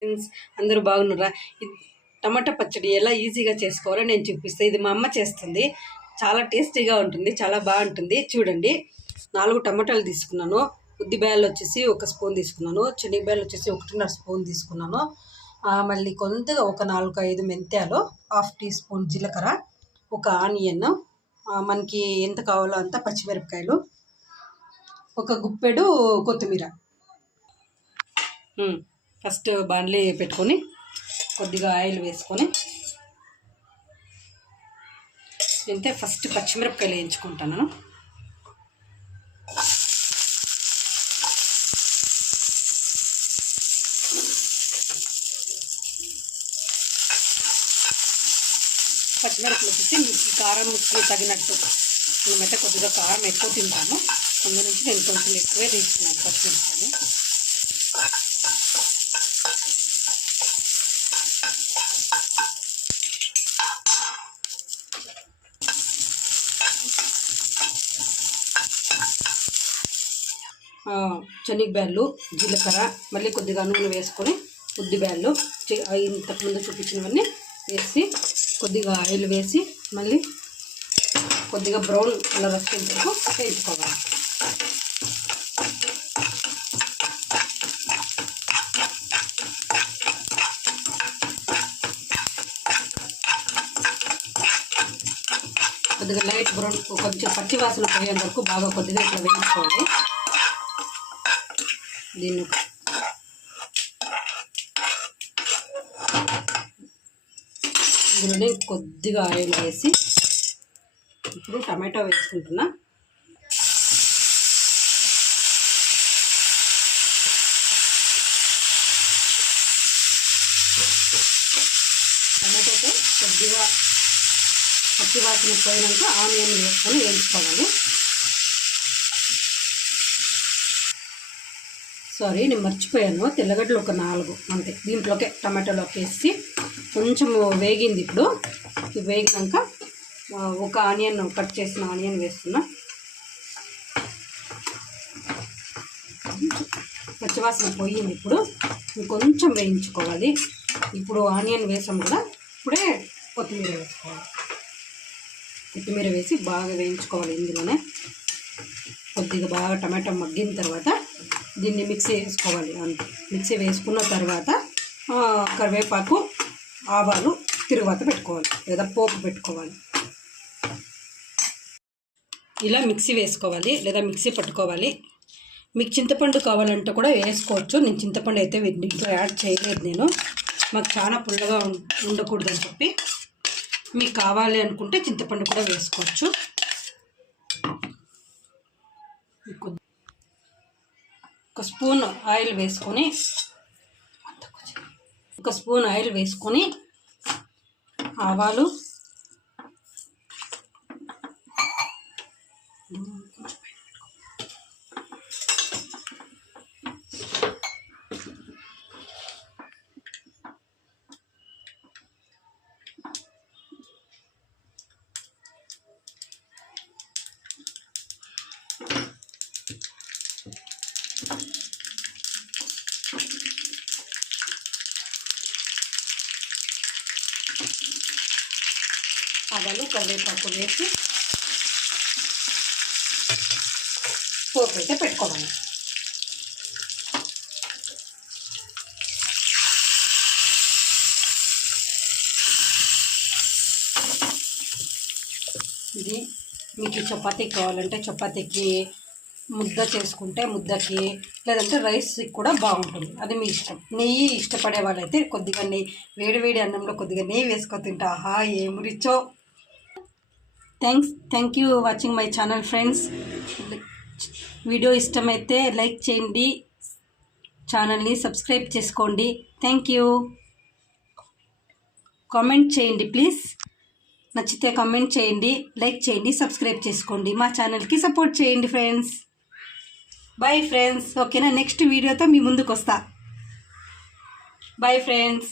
Friends అందరూ బాగున్నారా? టమాటా పచ్చడి ఎలా ఈజీగా చేసుకోవాలో నేను చూపిస్తే ఇది మా అమ్మ చేస్తుంది. చాలా టేస్టీగా ఉంటుంది, చాలా బాగుంటుంది. చూడండి, 4 టమాటాలు తీసుకున్నాను. ఉద్దిబేలు వచ్చేసి 1 స్పూన్ తీసుకున్నాను. శనగబేలు వచ్చేసి 1.5 స్పూన్ తీసుకున్నాను. మళ్ళీ కొద్దిగా ఒక 4-5 మెంతాలు, 1/2 టీ స్పూన్ జీలకర్ర, ఒక ఆనియన్, మనకి ఎంత కావాలో అంత పచ్చిమిరపకాయలు, ఒక గుప్పెడు కొత్తిమీర. ఫస్ట్ బాండ్లీ పెట్టుకొని కొద్దిగా ఆయిల్ వేసుకొని ఇంతే ఫస్ట్ పచ్చిమిరపకాయలు వేయించుకుంటాను. పచ్చిమిరపకాయలు వచ్చేసి మీకు కారం తగినట్టు, మేమైతే కొద్దిగా కారం ఎక్కువ తింటాము, అందు నుంచి నేను కొంచెం ఎక్కువే తీసుకున్నాను పచ్చిమిరపకాయలు. శనగబేళ్ళు, జీలకర్ర, మళ్ళీ కొద్దిగా నూనె వేసుకొని ఉద్దిబేళ్ళు ఇంతకుముందు చూపించినవన్నీ వేసి కొద్దిగా ఆయిల్ వేసి మళ్ళీ కొద్దిగా బ్రౌన్ కలర్ వచ్చేంత వరకు వేయించుకోవాలి. కొద్దిగా లైట్ బ్రౌన్, కొంచెం పచ్చి వాసన పోయేంత వరకు బాగా కొద్దిగా ఇట్లా వేయించుకోవాలి. దీన్ని ఇందులోనే కొద్దిగా ఆయిల్ వేసి ఇప్పుడు టమాటో వేసుకుంటున్నా. టమాటోతో కొద్దిగా పచ్చి వాసన పోయినాక ఆనియన్ వేసుకొని వేయించుకోవాలి. సారీ, నేను మర్చిపోయాను, తెల్లగడ్డలు ఒక 4 అంతే దీంట్లోకే టమాటోలోకి వేసి కొంచెం వేగింది. ఇప్పుడు వేగినాక ఒక ఆనియన్, కట్ చేసిన ఆనియన్ వేస్తున్నా. పచ్చివాసన పోయింది, ఇప్పుడు ఇంకొంచెం వేయించుకోవాలి. ఇప్పుడు ఆనియన్ వేసాం కూడా, ఇప్పుడే కొత్తిమీర వేసుకోవాలి. కొత్తిమీర వేసి బాగా వేయించుకోవాలి. ఇందులోనే కొద్దిగా బాగా టమాటా మగ్గిన తర్వాత దీన్ని మిక్సీ వేసుకోవాలి. అంతే, మిక్సీ వేసుకున్న తర్వాత కరివేపాకు, ఆవాలు తిరువాత పెట్టుకోవాలి లేదా పోపు పెట్టుకోవాలి. ఇలా మిక్సీ వేసుకోవాలి లేదా మిక్సీ పట్టుకోవాలి. మీకు చింతపండు కావాలంటే కూడా వేసుకోవచ్చు. నేను చింతపండు అయితే దీంట్లో యాడ్ చేయలేదు. నేను మాకు చాలా పుల్లగా ఉండకూడదని చెప్పి, మీకు కావాలి అనుకుంటే చింతపండు కూడా వేసుకోవచ్చు. ఒక స్పూన్ ఆయిల్ వేసుకొని ఆవాలు, కరివేపాకు వేసి పోపు అయితే పెట్టుకోవాలి. ఇది మీకు చపాతీకి కావాలంటే చపాతీకి, ముద్ద చేసుకుంటే ముద్దకి, లేదంటే రైస్కి కూడా బాగుంటుంది. అది మీ ఇష్టం. నెయ్యి ఇష్టపడే వాళ్ళైతే కొద్దిగా నెయ్యి, వేడి అన్నంలో కొద్దిగా నెయ్యి వేసుకొని తింటా. ఆహా, ఏం రిచో. Thank you watching my channel friends. Video ఇష్టమైతే లైక్ చేయండి, ఛానల్ని సబ్స్క్రైబ్ చేసుకోండి. Thank you. కామెంట్ చేయండి ప్లీజ్. నచ్చితే కామెంట్ చేయండి, లైక్ చేయండి, సబ్స్క్రైబ్ చేసుకోండి. మా ఛానల్కి సపోర్ట్ చేయండి ఫ్రెండ్స్. Bye friends. ఓకేనా, నెక్స్ట్ వీడియోతో మీ ముందుకు వస్తా. Bye friends.